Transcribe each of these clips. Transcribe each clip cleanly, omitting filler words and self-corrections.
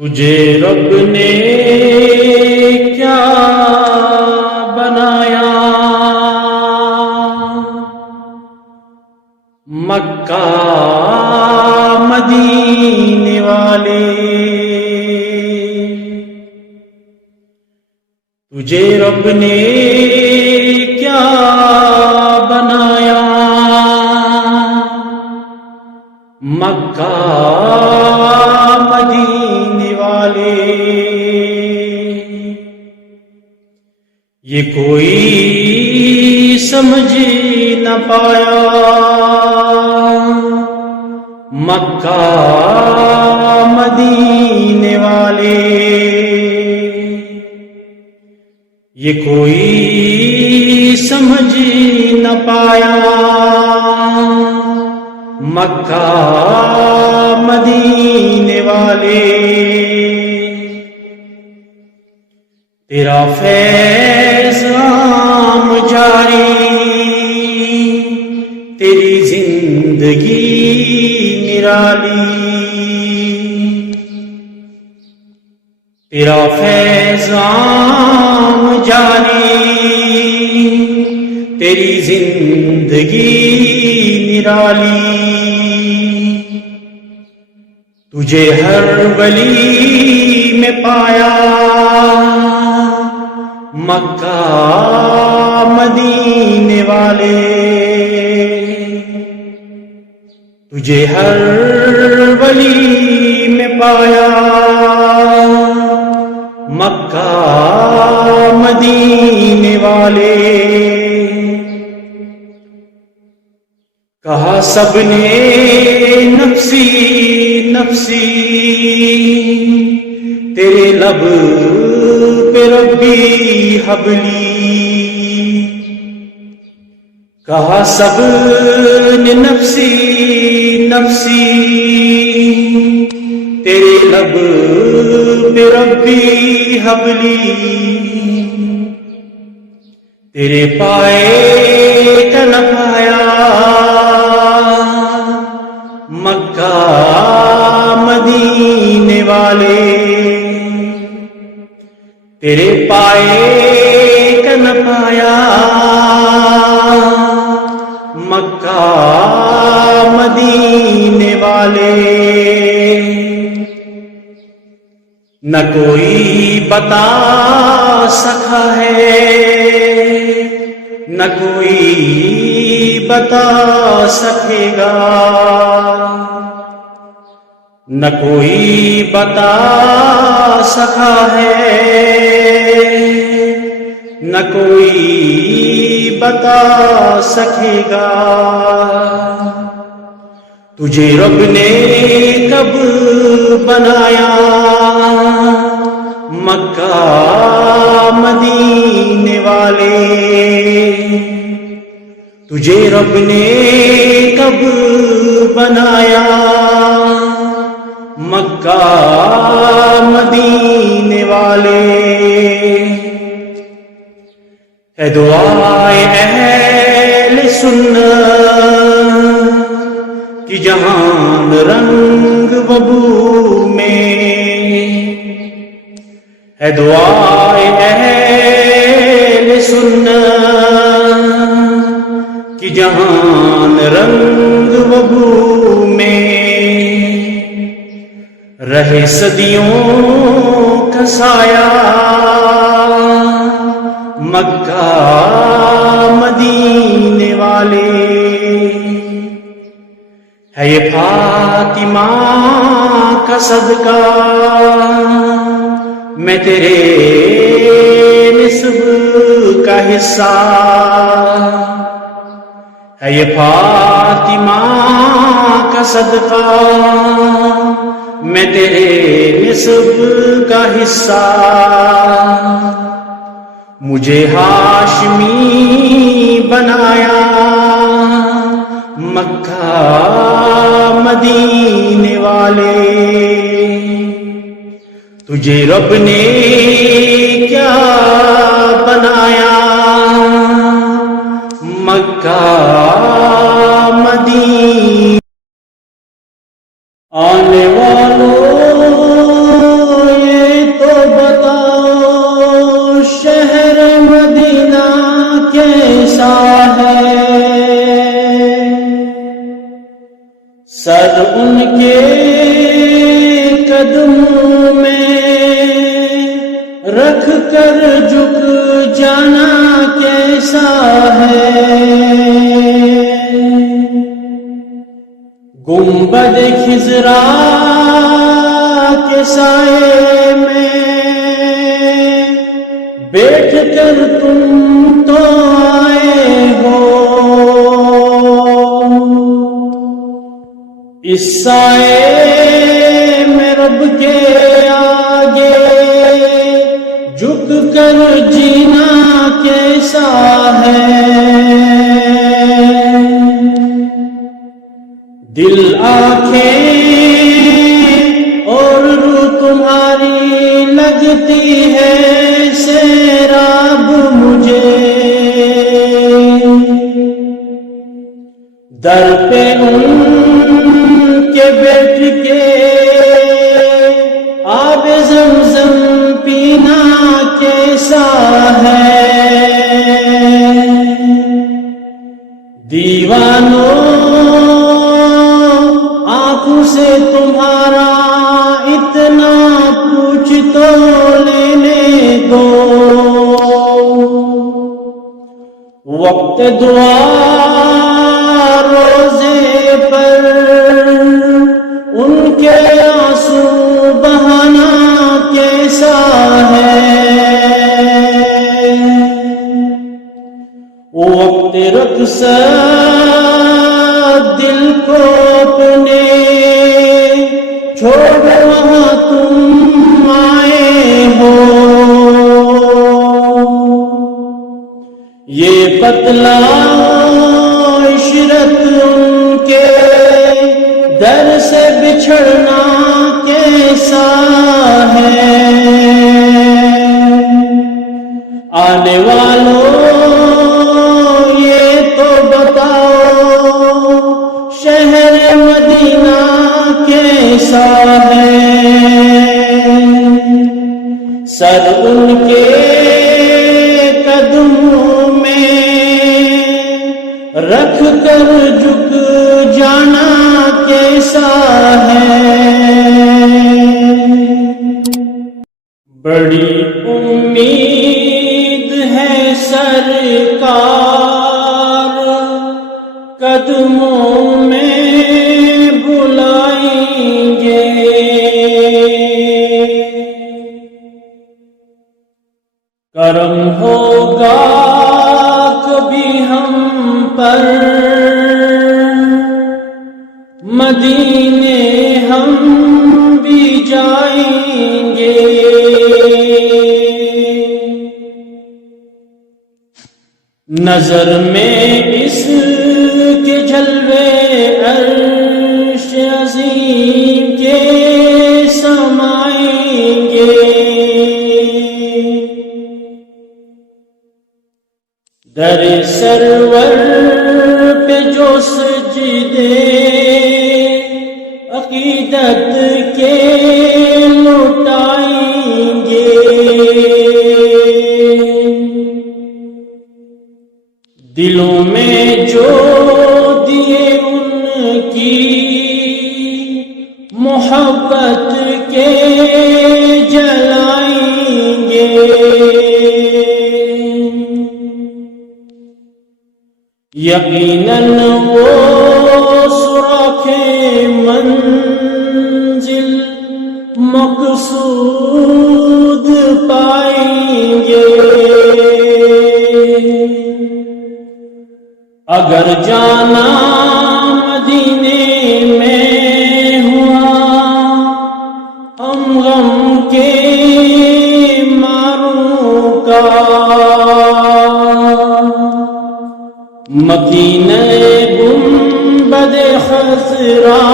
تجھے رب نے کیا بنایا، مکہ مدینے والے، تجھے رب نے کیا بنایا، مکہ مدینے والے، یہ کوئی سمجھ نہ پایا، مکہ مدینے والے، یہ کوئی سمجھ نہ پایا، مکہ مدینے والے، تیرا فیض عام جاری، تیری زندگی نرالی، تیرا فیض عام جاری، تیری زندگی نرالی، تجھے ہر ولی میں پایا، مکہ مدینے والے، تجھے ہر ولی میں پایا، مکہ مدینے والے، کہا سب نے نفسی نفسی، تیرے لب پہ ربی حبلی، کہا سب نے نفسی نفسی، تیرے لب پہ ربی حبلی، تیرے پائے کا نہ پایا، مکہ مدینے والے، تیرے پائے کا نہ پایا، مکہ مدینے والے، نہ کوئی بتا سکا ہے، نہ کوئی بتا سکے گا، نہ کوئی بتا سکا ہے، نہ کوئی بتا سکے گا، تجھے رب نے کب بنایا، مکہ مدینے والے، تجھے رب نے کب بنایا، مکہ مدینے والے، ہے دعائے اہل سنت کہ جہان رنگ و بو میں، ہے دعائے اہل سنت کہ جہان رنگ و بو میں، رہے صدیوں کا سایہ، مکہ مدینے والے، ہے یہ فاطمہ کا صدقہ، میں تیرے نسب کا حصہ، ہے یہ فاطمہ کا صدقہ، میں تیرے نسب کا حصہ، مجھے ہاشمی بنایا، مکہ مدینے والے، تجھے رب نے کیا بنایا، مکہ مدینے، آنے والوں ان کے قدموں میں رکھ کر جھک جانا کیسا ہے، گنبد خضرا کے سائے میں بیٹھ کر تم تو آئے ہو، اس سائے میں رب کے آگے جھک کر جینا کیسا ہے، دل آنکھیں اور روح تمہاری لگتی ہے سیراب مجھے، در پہ ان کے بیٹھ کے آب زمزم پینا کیسا ہے، دیوانوں آنکھوں سے تمہارا اتنا پوچھ تو لینے دو، وقت دعا روزے پر ان کے آنسو بہانا کیسا ہے، وقت رخصت دل کو اپنے چھوڑ وہاں تم آئے ہو، یہ پتلا عشرت ان کے در سے بچھڑنا کیسا ہے، آنے والوں یہ تو بتاؤ شہر مدینہ کیسا ہے، سر ان کے قدموں میں رکھ کر جھک جانا کیسا ہے، بڑی امید ہے سرکار قدموں میں بلائیں گے، کرم ہوگا کبھی ہم پر مدینے ہم بھی جائیں گے، نظر میں اس کے جلوے عرش عظیم کے سمائیں گے، در سرور پہ جو سجدے عقیدت کے لٹائیں گے، دلوں میں جو دیے ان کی محبت کے جلائیں گے، یقیناً وہ سوراخ منزل مقصود پائیں گے، اگر جانا مدینے میں ہوا ہم غم کے ماروں کا، مدینہ گنبد خضرا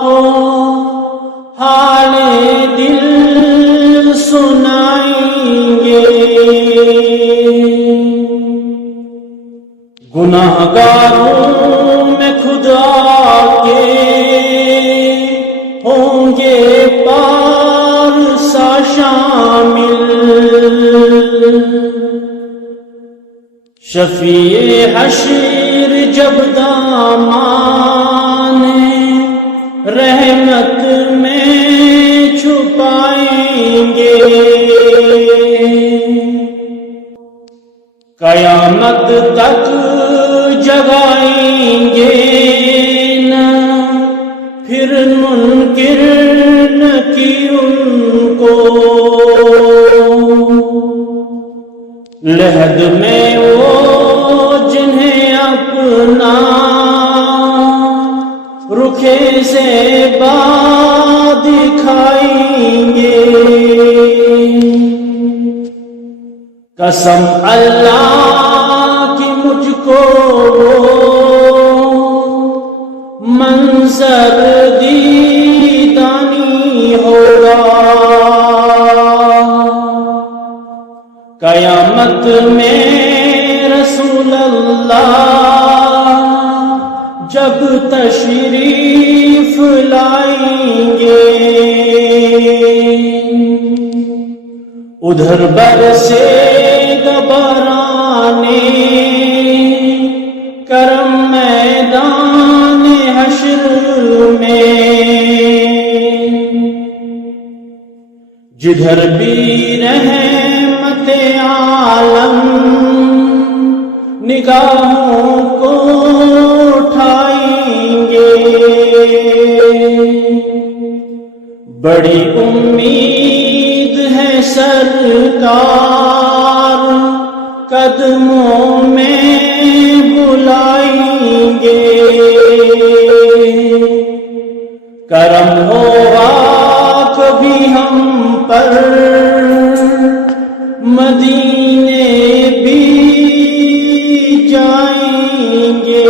کو حال دل سنائیں گے، گناہگاروں میں خدا کے ہوں گے پارسا شامل، شفیع حشر جب دامان رحمت میں چھپائیں گے، قیامت تک جگائیں گے نہ، پھر منکر نہ کی ان کو، لحد میں وہ جنہیں اپنا رخے زیبا دکھائیں گے، قسم اللہ کی مجھ کو وہ منظر دیدانی ہوگا، قیامت میں رسول اللہ جب تشریف لائیں گے، ادھر برسے گبرانے کرم میدان حشر میں، جدھر بھی رحمت عالم نگاہوں کو اٹھائیں گے، بڑی امید ہے سرکار قدموں میں بلائیں گے، کرم ہوگا کبھی ہم پر مدینے بھی جائیں گے۔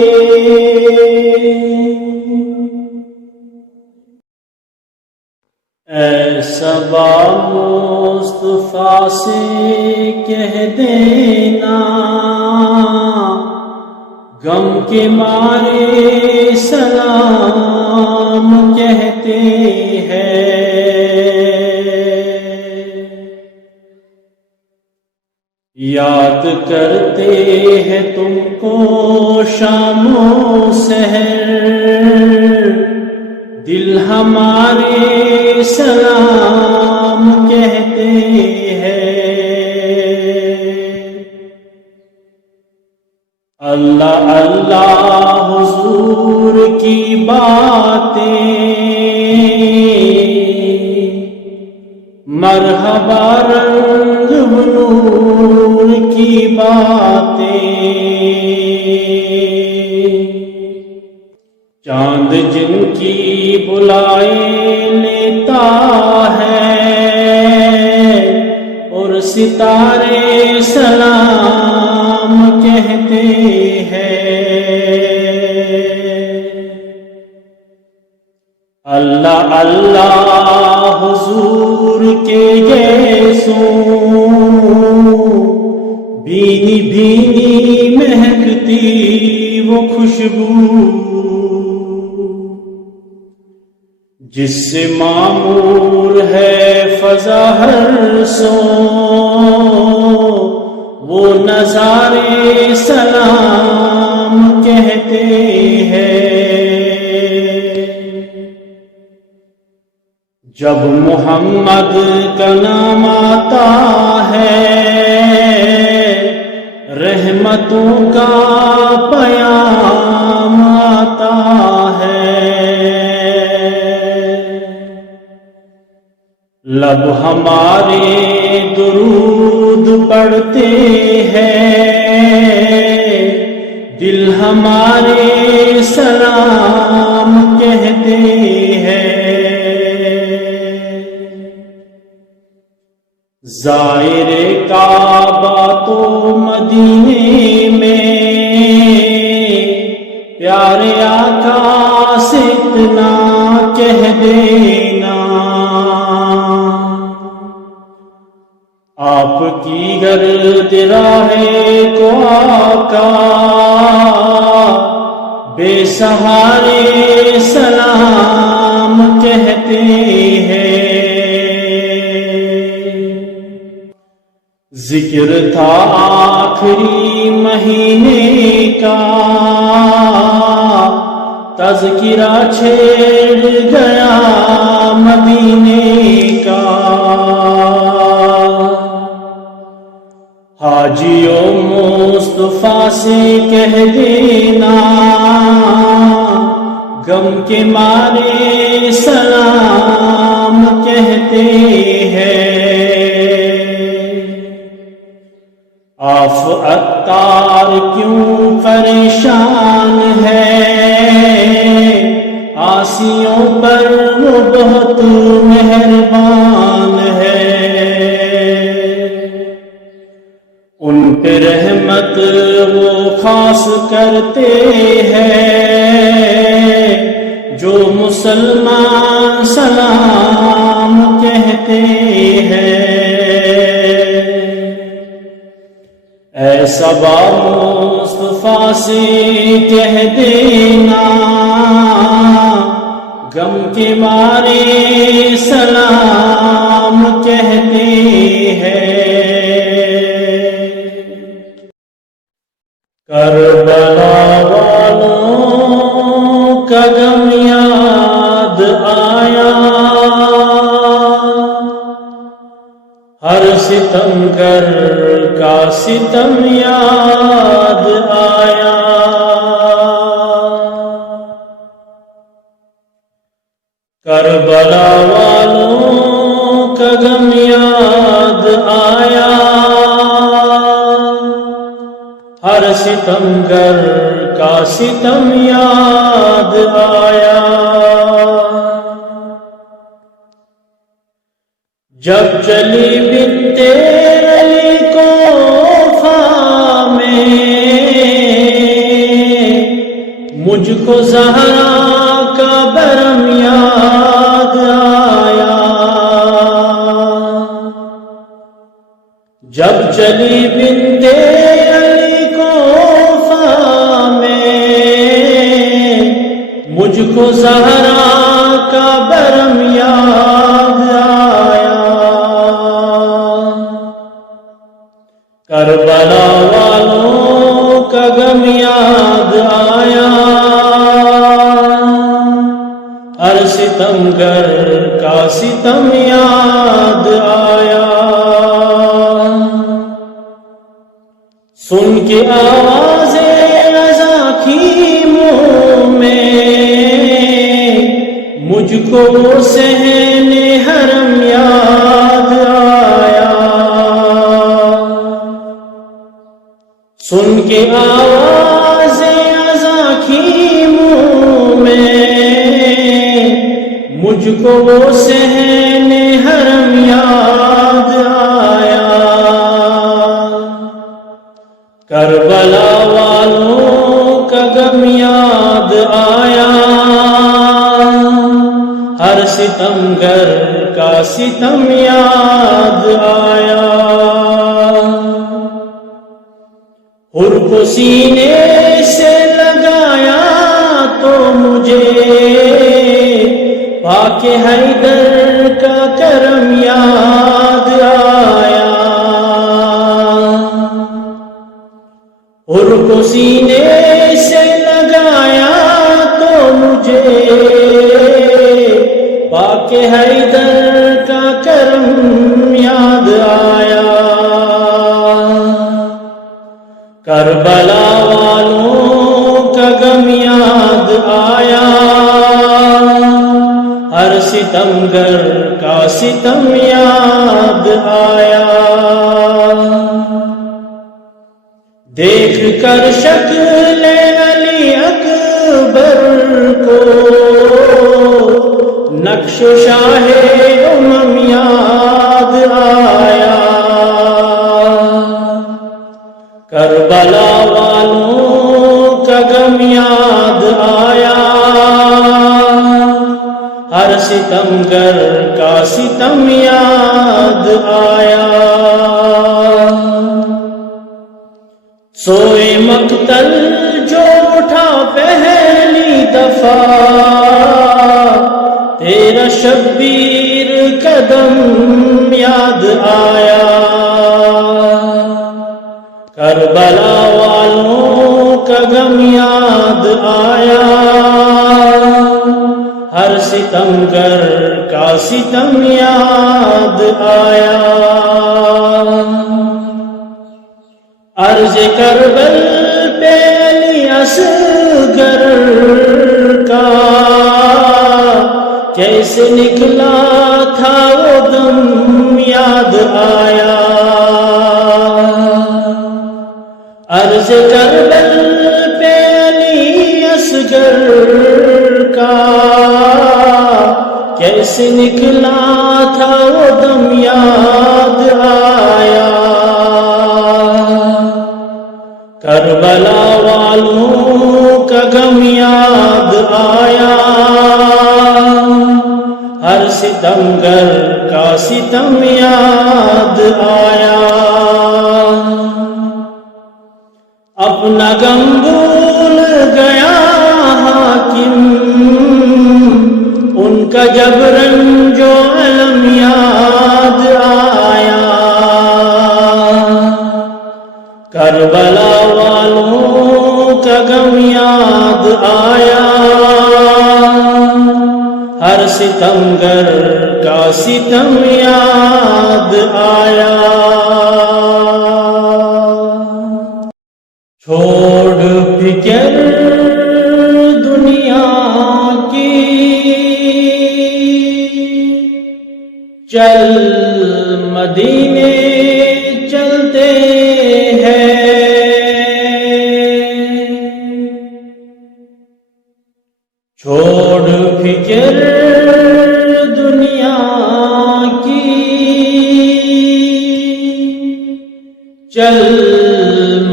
اے صبا مصطفیٰ سے کہہ دینا، غم کے مارے سلام کہتے ہیں، یاد کرتے ہیں تم کو شام و سحر، دل ہمارے سلام کہتے ہیں، اللہ اللہ حضور کی باتیں، مرحبا رنگ نور کی باتیں، چاند جن کی بلائے لیتا ہے اور ستارے سلام کہتے ہیں، اللہ اللہ حضور کے گیسوں بھینی بھینی مہکتی وہ خوشبو، جس سے معمور ہے فضا ہر سو، وہ نظارے سلام کہتے ہیں، جب محمد کا نام آتا ہے رحمتوں کا پیام آتا ہے، لب ہمارے درود پڑھتے ہیں، دل ہمارے سلام کہتے ہیں، زائر کعبہ تو مدینے میں پیارے آقا سے اتنا کہہ دینا، آپ کی گرد راہ کو آقا بے سہارے سلام کہتے ہیں، ذکر تھا آخری مہینے کا تذکرہ چھیڑ گیا مدینے کا، حاجیوں مصطفیٰ سے کہہ دینا غم کے مارے سلام کہتے ہیں۔ آف عطار کیوں پریشان ہے، عاصیوں پر وہ بہت مہربان ہے، ان پہ رحمت وہ خاص کرتے ہیں، جو مسلمان سلام کہتے ہیں۔ اے صبا مصطفیٰ سے کہہ دینا غم کے مارے سلام کہتے ہیں۔ کربلا والوں کا غم یاد آیا، ہر ستمگر کا ستم یاد آیا، کربلا والوں کا غم یاد آیا، ہر ستمگر کا ستم یاد آیا، جب چلی بنت علی کوفہ میں، مجھ کو زہرا کا برم یاد آیا، جب چلی بنت علی کوفہ میں، مجھ کو زہرا کا برم یاد آیا، کربلا والوں کا غم یاد آیا، ہر ستمگر کا ستم یاد آیا، سن کے آواز رضا کی منہ میں، مجھ کو صحن حرم یاد آیا، سن کے آواز رضا کی منہ میں، مجھ کو وہ صحن حرم یاد آیا، کربلا والوں کا غم یاد آیا، ہر ستمگر کا ستم یاد آیا، حر کو سینے سے لگایا تو مجھے پاک حیدر کا کرم یاد آیا، حر کو سینے سے لگایا تو مجھے پاک حیدر کا کرم یاد آیا، کربلا والوں کا غم یاد آیا، ہر ستمگر کا ستم یاد آیا، دیکھ کر شکل علی اکبر کو نقش شاہ امم یاد آیا، کربلا والوں کا غم یاد آیا، ہر ستمگر کا ستم یاد آیا، سوئے مقتل جو اٹھا پہلی دفعہ، تیرا شبیر قدم یاد آیا، کربلا والوں کا کا غم یاد آیا، ہر ستمگر کا ستم یاد آیا، عرض کربل پہ علی اصغر کا کیسے نکلا تھا وہ دم یاد آیا، عرض کربل پہ علی اصغر کا کیسے نکلا تھا وہ دم یاد آیا، کربلا والوں کا غم یاد آیا، ہر ستمگر کا ستم یاد آیا، اپنا غم بھول گیا حاکم، ان کا جب رنج و الم یاد آیا، کربلا والوں کا غم یاد آیا، ہر ستمگر کا ستم یاد آیا، چھوڑ فکر دنیا کی چل مدینے چلتے ہیں، چھوڑ فکر دنیا کی چل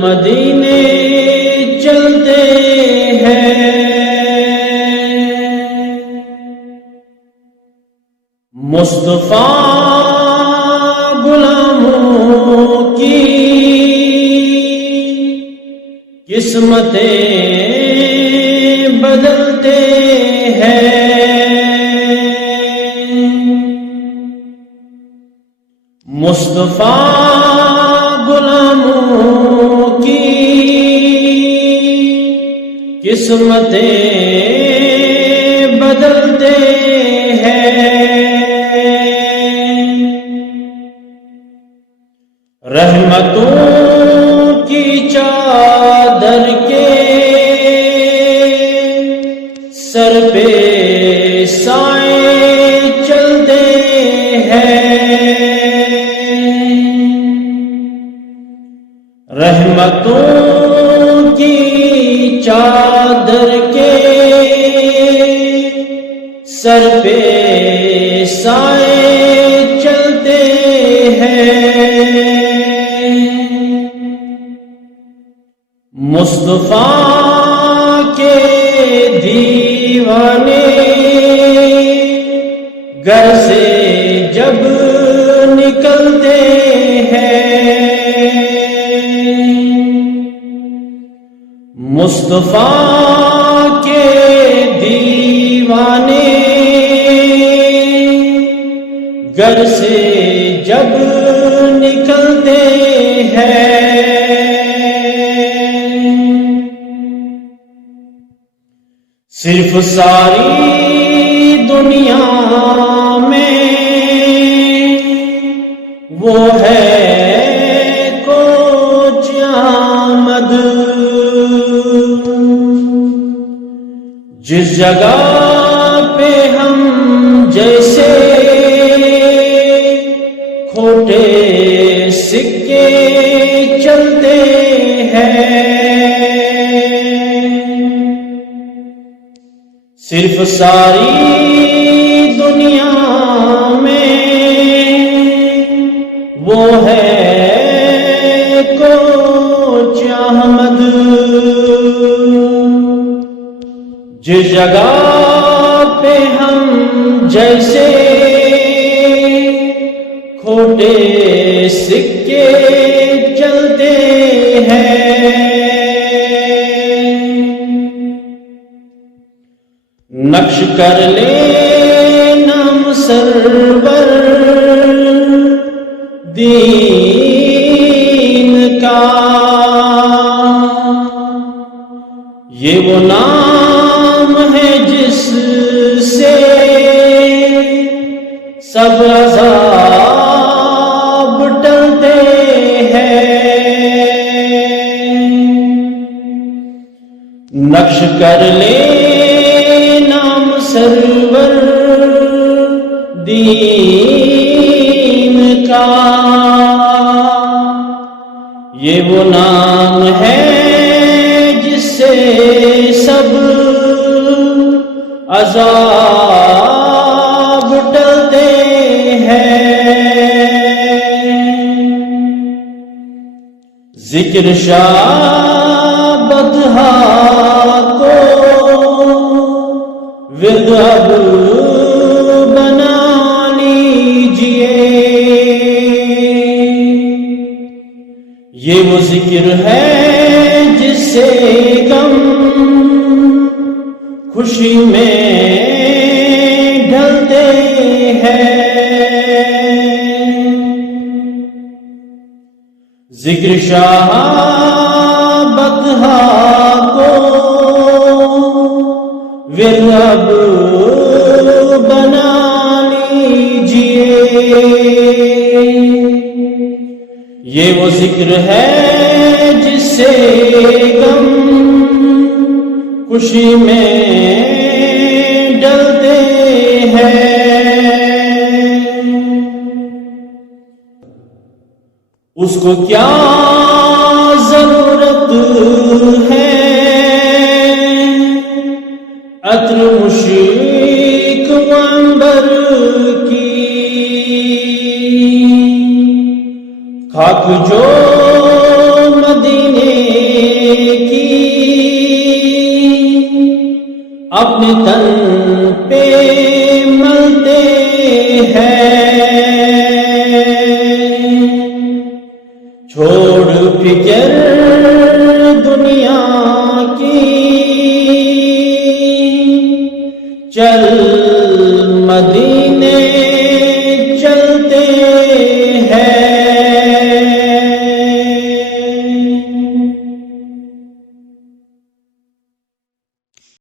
مدینے چلتے ہیں، مصطفیٰ غلاموں کی قسمتیں بدلتے ہیں، مصطفیٰ غلاموں کی قسمتیں بدلتے ہیں، رحمتوں کی چادر کے سر پہ سائے چلتے ہیں، رحمتوں کی چادر کے سر پہ سائے چلتے ہیں، مصطفیٰ کے دیوانے گھر سے جب نکلتے ہیں، مصطفیٰ کے دیوانے گھر سے جب نکلتے ہیں، صرف ساری دنیا میں وہ ہے کوچ آمد، جس جگہ پہ ہم جیسے کھوٹے سکے چلتے ہیں، صرف ساری دنیا میں وہ ہے کوچ احمد، جس جگہ پہ ہم جیسے کھوٹے سکے چلتے ہیں، نقش کر لے نام سرور دین کا، سب عذاب ٹلتے ہیں، نقش کر لے نام سرور دین کا، یہ وہ نام ہے جس سے سب عذاب ٹلتے ہیں۔ ذکر شاہ بدھا کو ورد اب بنا لیجئے، یہ وہ ذکر ہے جس سے غم خوشی میں ڈھلتے ہیں۔ ذکر شاہ بدھا کو ورد اب بنا لیجئے، یہ وہ ذکر ہے جس سے غم خوشی میں ڈلتے ہیں۔ اس کو کیا ضرورت ہے عطر مشک عنبر کی، خاک جو مدینے کی اپنے تن پہ ملتے ہیں، چھوڑ فکر دنیا